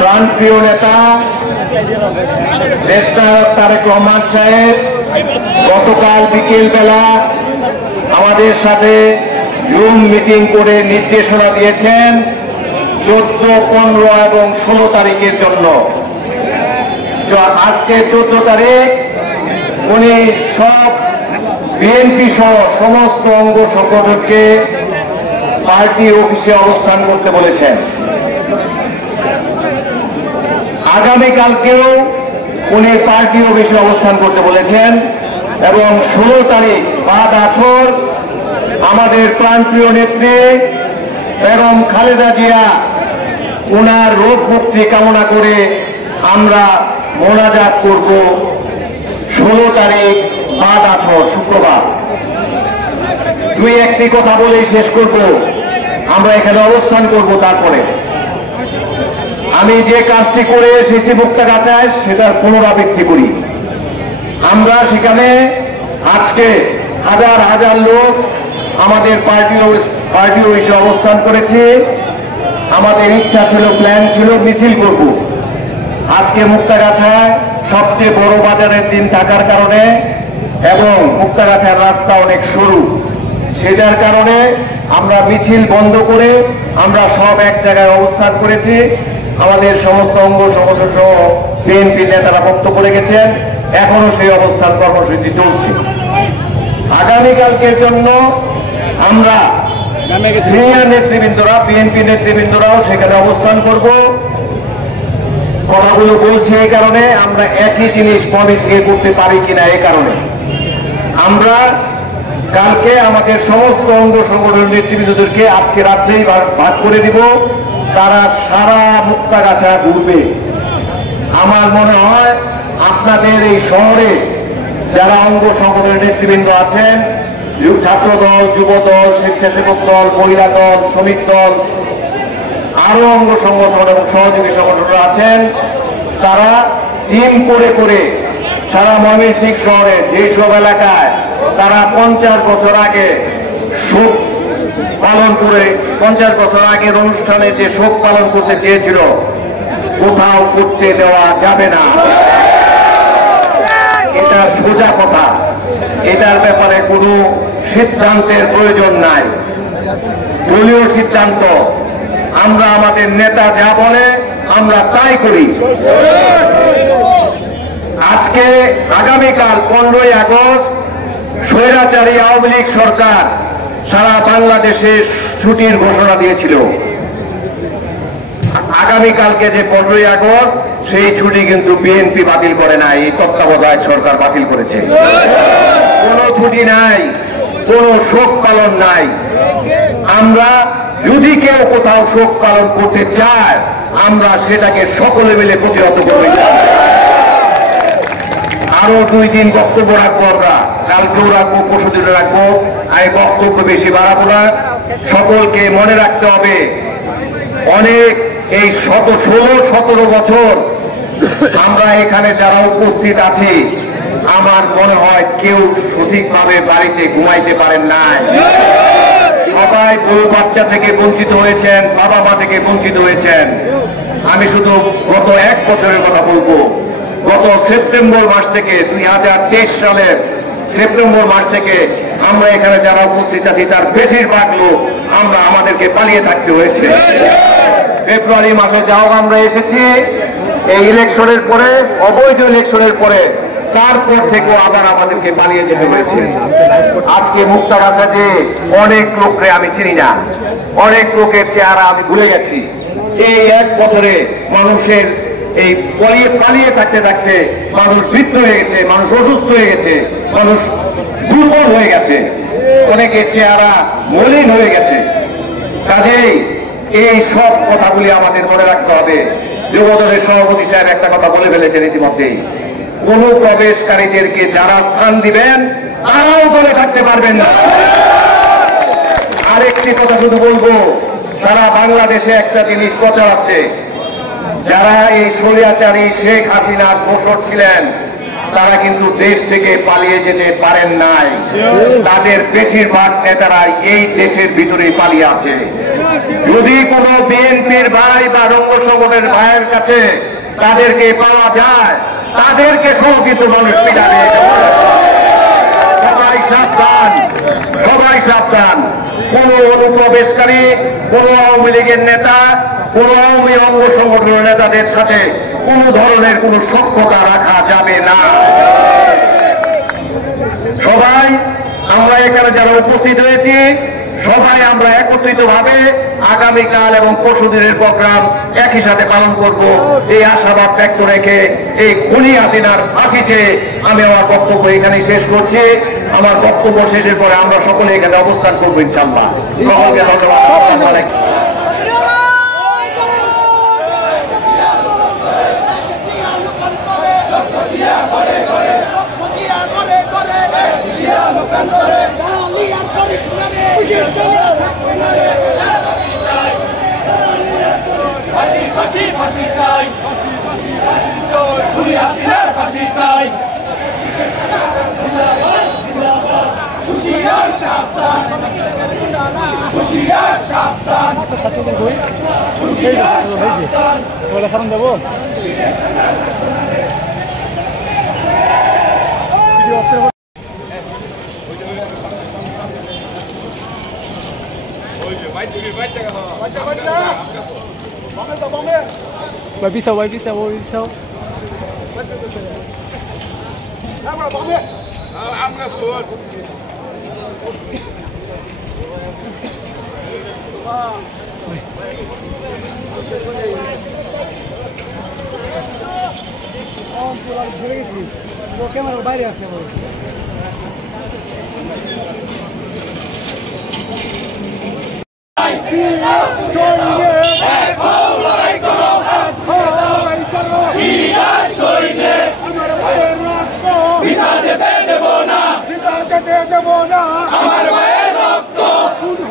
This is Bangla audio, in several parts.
প্রাণপ্রিয় নেতা দেশনায়ক তারেক রহমান সাহেব গতকাল বিকেল বেলা আমাদের সাথে জুম মিটিং করে নির্দেশনা দিয়েছেন 14, 15 এবং 16 তারিখের জন্য। আজকে 14 তারিখ উনি সব বিএনপি সহ সমস্ত অঙ্গ সংগঠনকে পার্টি অফিসে অবস্থান করতে বলেছেন। আগামীকালকেও উনি পার্টি অফিসে অবস্থান করতে বলেছেন এবং 16 তারিখ বাদ আসর আমাদের প্রাণপ্রিয় নেত্রী বেগম খালেদা জিয়া ওনার রোগ মুক্তি কামনা করে আমরা মোনাজাত করব 16 তারিখ বাদ আসর শুক্রবার। দুই একটি কথা বলেই শেষ করব, আমরা এখানে অবস্থান করব। তারপরে আমি যে কাজটি করে এসেছি মুক্তাগাছায় সেটার পুনরাবৃত্তি করি। আমরা সেখানে আজকে হাজার হাজার লোক আমাদের পার্টি অফিসে অবস্থান করেছি। আমাদের ইচ্ছা ছিল, প্ল্যান ছিল মিছিল করব। আজকে মুক্তাগাছায় সবচেয়ে বড় বাজারের দিন থাকার কারণে এবং মুক্তাগাছার রাস্তা অনেক সরু, সেটার কারণে আমরা মিছিল বন্ধ করে আমরা সব এক জায়গায় অবস্থান করেছি। আমাদের সমস্ত অঙ্গ সংগঠন সহ বিএনপি নেতারা বক্তব্য রেখেছেন, এখনো সেই অবস্থান কর্মসূচি চলছে। আগামীকালকের জন্য আমরা সিনিয়র নেতৃবৃন্দরা, বিএনপি নেতৃবৃন্দরাও সেখানে অবস্থান করব। কথাগুলো বলছি এই কারণে, আমরা একই জিনিস পলিসি করতে পারি কিনা এই কারণে। আমরা কালকে আমাদের সমস্ত অঙ্গ সংগঠন নেতৃবৃন্দদেরকে আজকে রাত্রেই ভাগ করে দিব, তারা সারা মুক্তাগাছা ঘুরবে। আমার মনে হয় আপনাদের এই শহরে যারা অঙ্গ সংগঠনের নেতৃবৃন্দ আছেন, ছাত্র দল, যুব দল, স্বেচ্ছাসেবক দল, মহিলা দল, শ্রমিক দল, আরো অঙ্গ সংগঠন এবং সহযোগী সংগঠনরা আছেন, তারা টিম করে করে সারা ময়মনসিংহ শহরে যেসব এলাকায় তারা 50 বছর আগে শোক পালন করে 50 বছর আগের অনুষ্ঠানে যে শোক পালন করতে চেয়েছিল, কোথাও করতে দেওয়া যাবে না। এটা সোজা কথা, এটার ব্যাপারে কোনো সিদ্ধান্তের প্রয়োজন নাই, দলীয় সিদ্ধান্ত। আমরা আমাদের নেতা যা বলে আমরা তাই করি। আজকে আগামীকাল 15ই আগস্ট স্বৈরাচারী আওয়ামী লীগ সরকার সারা বাংলাদেশে ছুটির ঘোষণা দিয়েছিল। আগামীকালকে যে 15ই আগস্ট, সেই ছুটি কিন্তু বিএনপি বাতিল করে নাই, এই তত্ত্বাবধায়ক সরকার বাতিল করেছে। কোনো ছুটি নাই, কোনো শোক পালন নাই। আমরা যদি কেউ কোথাও শোক পালন করতে চায়, আমরা সেটাকে সকলে মিলে প্রতিহত করব। আরো 2 দিন বক্তব্য রাখবো, আমরা কালকেও রাখবো, পরশুদিন রাখবো। আমি বক্তব্য বেশি বাড়াবো না। সকলকে মনে রাখতে হবে, অনেক এই 16-17 বছর আমরা এখানে যারা উপস্থিত আছি, আমার মনে হয় কেউ সঠিকভাবে বাড়িতে ঘুমাইতে পারেন নাই। সবাই বউ বাচ্চা থেকে বঞ্চিত হয়েছেন, বাবা মা থেকে বঞ্চিত হয়েছেন। আমি শুধু গত 1 বছরের কথা বলবো। গত সেপ্টেম্বর মাস থেকে 2023 সালের সেপ্টেম্বর মাস থেকে আমরা এখানে যারা উপস্থিত আছি তার বেশিরভাগ লোক আমরা আমাদেরকে পালিয়ে থাকতে হয়েছে। ফেব্রুয়ারি মাসে যাও আমরা এসেছি, এই ইলেকশনের পরে, অবৈধ ইলেকশনের পরে, তারপর থেকেও আবার আমাদেরকে পালিয়ে যেতে হয়েছে। আজকে মুক্তাগাছাতে অনেক লোকরে আমি চিনি না, অনেক লোকের চেহারা আমি ভুলে গেছি। এই 1 বছরে মানুষের এই পালিয়ে থাকতে থাকতে মানুষ বৃদ্ধ হয়ে গেছে, মানুষ অসুস্থ হয়ে গেছে, মানুষ দুর্বল হয়ে গেছে, অনেকের চেহারা মলিন হয়ে গেছে। কাজেই এই সব কথাগুলি আমাদের মনে রাখতে হবে। যুবদলের সভাপতি সাহেব একটা কথা বলে ফেলেছেন ইতিমধ্যেই, কোন প্রবেশকারীদেরকে যারা স্থান দিবেন তারাও দলে থাকতে পারবেন না। আরেকটি কথা শুধু বলবো, সারা বাংলাদেশে একটা জিনিস প্রচার আছে, যারা এই স্বৈরাচারী শেখ হাসিনার দোসর ছিলেন তারা কিন্তু দেশ থেকে পালিয়ে যেতে পারেন নাই। তাদের বেশিরভাগ নেতারাই এই দেশের ভিতরেই পালিয়ে আছে। যদি কোনো বিএনপির ভাই বা রঙ্গ সংগঠনের ভাইয়ের কাছে তাদেরকে পাওয়া যায়, তাদেরকে সহযোগিত মানুষ পিটাবে। সবাই সাবধান, সবাই সাবধান। কোন অনুপ্রবেশকারী, কোন আওয়ামী লীগের নেতা, কোন আওয়ামী অঙ্গ সংগঠনের নেতাদের সাথে কোন ধরনের কোন সখ্যতা রাখা যাবে না। সবাই আমরা এখানে যারা উপস্থিত হয়েছি, সবাই আমরা একত্রিত ভাবে আগামীকাল এবং পরশুদিনের প্রোগ্রাম একই সাথে পালন করব, এই আশাবাদ ব্যক্ত রেখে এই খুনি হাসিনার ফাঁসিতে আমি আমার বক্তব্য এখানে শেষ করছি। আমার বক্তব্য শেষের পরে আমরা সকলে এখানে অবস্থান করবো ইনশাআল্লাহ। সকলকে ধন্যবাদ। Vai pisau, vai pisau, vai pisau. Camera বাইরে আছে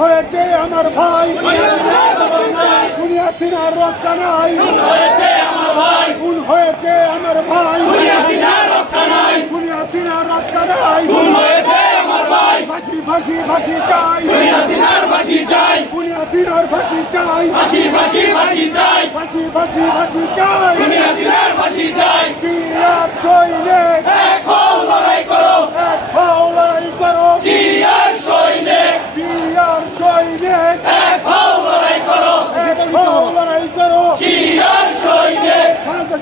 হয়েছে আমার ভাই, খুনি হাসিনার রক্ষা নাই। খুন হয়েছে আমার ভাই, খুনি হাসিনার রক্ষা নাই। ফাঁসি ফাঁসি ফাঁসি চাই, খুনি হাসিনার ফাঁসি চাই। ফাঁসি ফাঁসি ফাঁসি চাই, জিয়ার সৈনিক এক হও লড়াই করো, এক হও লড়াই করো। জিয়ার সৈনিক এক হও লড়াই করো, এক হও লড়াই করো। জিয়ার সৈনিক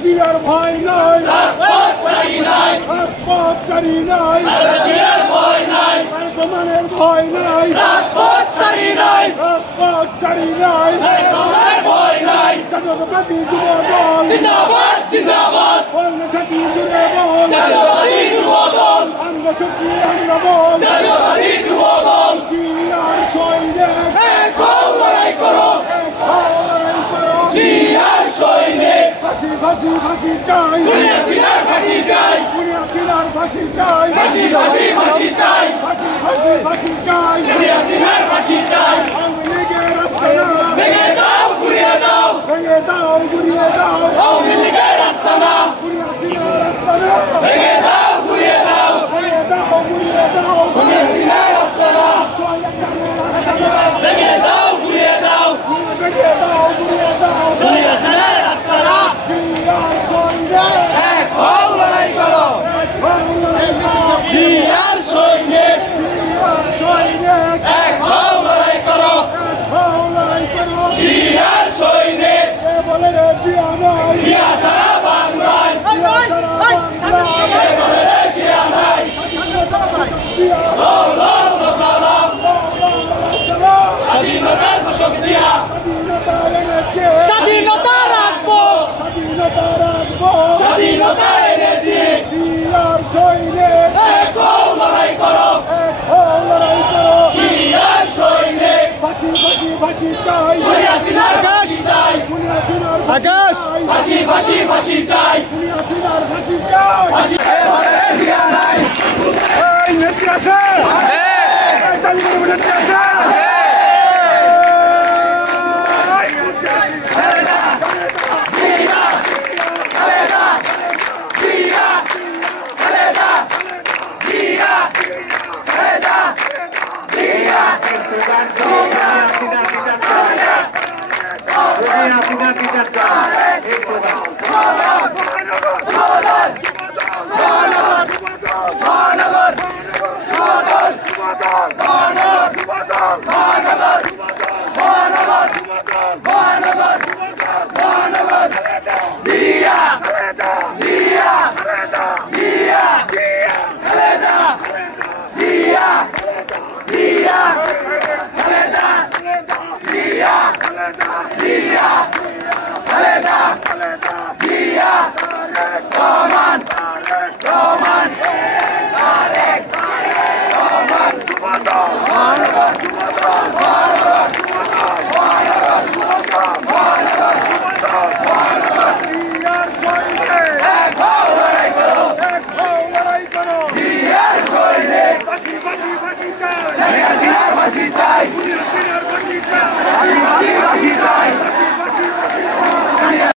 জিয়ার ভয় নাই, রাজপথ ছাড়ি নাই, রাজপথ ছাড়ি নাই। জিয়ার ভয় নাই, বর্তমানের ভয় নাই, রাজপথ ছাড়ি নাই, রাজপথ ছাড়ি নাই। বর্তমানের ভয় নাই। জাতীয়তাবাদী যুবদল জিন্দাবাদ, জিন্দাবাদ। বলনা সাথী জুড়ে বল, জাতীয়তাবাদী যুবদল। আমরা শক্তি, আমরা বল, জাতীয়তাবাদী যুবদল। জিয়ার সৈনিক এক হও লড়াই করো, এক হও লড়াই করো। জিয়ার সৈনিক ফাঁসি ফাঁসি ফাঁসি চাই, খুনি হাসিনার ফাঁসি চাই, খুনি হাসিনার ফাঁসি চাই। ফাঁসি ফাঁসি ফাঁসি চাই, ফাঁসি ফাঁসি ফাঁসি চাই, খুনি হাসিনার ফাঁসি চাই। আওয়ামী লীগের আস্তানা ভেঙে দাও, ঘুরিয়ে দাও, ভেঙে দাও, ঘুরিয়ে দাও। আওয়ামী লীগের আস্তানা, খুনি হাসিনার আস্তানা ভেঙে দাও, ঘুরিয়ে দাও, ভেঙে দাও, ঘুরিয়ে দাও। খুনি হাসিনার আস্তানা ভেঙে দাও, ঘুরিয়ে দাও, ভেঙে দাও, ঘুরিয়ে দাও। খুনি হাসিনার আস্তানা জিয়ার সৈনিক এক হও লড়াই করো, এক হও লড়াই করো। জিয়ার সৈনিক এক হও লড়াই করো, এক হও লড়াই করো। জিয়ার সৈনিক এ বলে রে জিয়া নাই, জিয়া সারা বাংলায়, জিয়া সারা বাংলায়। এ বলে রে জিয়া নাই, জিয়া লও লও সালাম, স্বাধীনতার ঘোষক দিয়া, স্বাধীনতা এনেছে, স্বাধীনতা রাখবো, স্বাধীনতা রাখবো, স্বাধীনতা এনেছি। জিয়ার সৈনিক এক হও লড়াই করো, এক হও লড়াই করো। জিয়ার সৈনিক ফাঁসি ফাঁসি ফাঁসি চাই, খুনি হাসিনার ফাঁসি চাই, খুনি হাসিনার ফাঁসি চাই। ফাঁসি ফাঁসি ফাঁসি চাই, খুনি হাসিনার ফাঁসি চাই। ফাঁসি জিয়া নাই। এই নেত্রী আছে, এই তালি করে নেত্রী আছে। Come on!